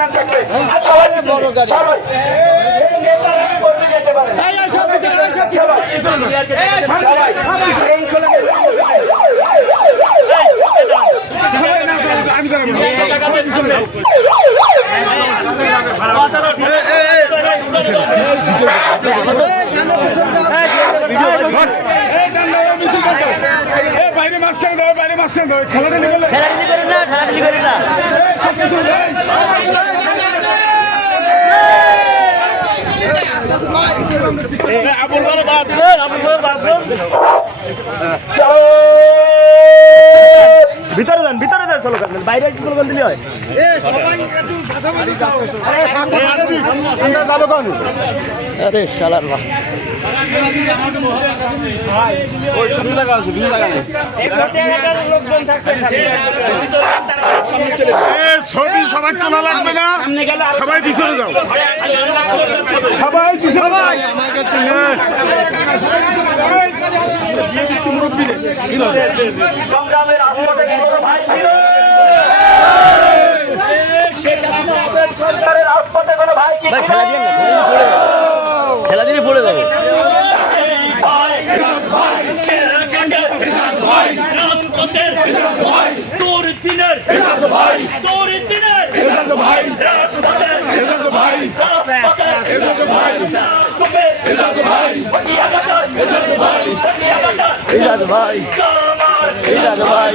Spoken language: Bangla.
জানান থাকবে আর সবাই সবাই এই নেতারা করতে যেতে পারে বাইরে মাঝখানে দাও, বাইরে মাঝখানে দাও, খেলাটালি করেন না, খেলাটালি করেন না। আবুল বড় দাঁত দেন, আবুল বড় দাঁত দেন। ভিতরে দেন, ভিতরে দেন, চলো কাজ বাইরে একটু করে দিলে হয়। আরে শালার বাহ, ওই সামনে লাগা আছে, দুই লাগা নেই। ছবি সবাই তোলা লাগবে না, সবাই পিছনে যাও, সবাই পিছনে সংগ্রামের আস্পদে কোনো ভাই ছিল, সরকারের আস্পদে কোনো ভাই ছিল। খেলা দিয়ে না, খেলা দিলে পড়ে যাবে। ভাই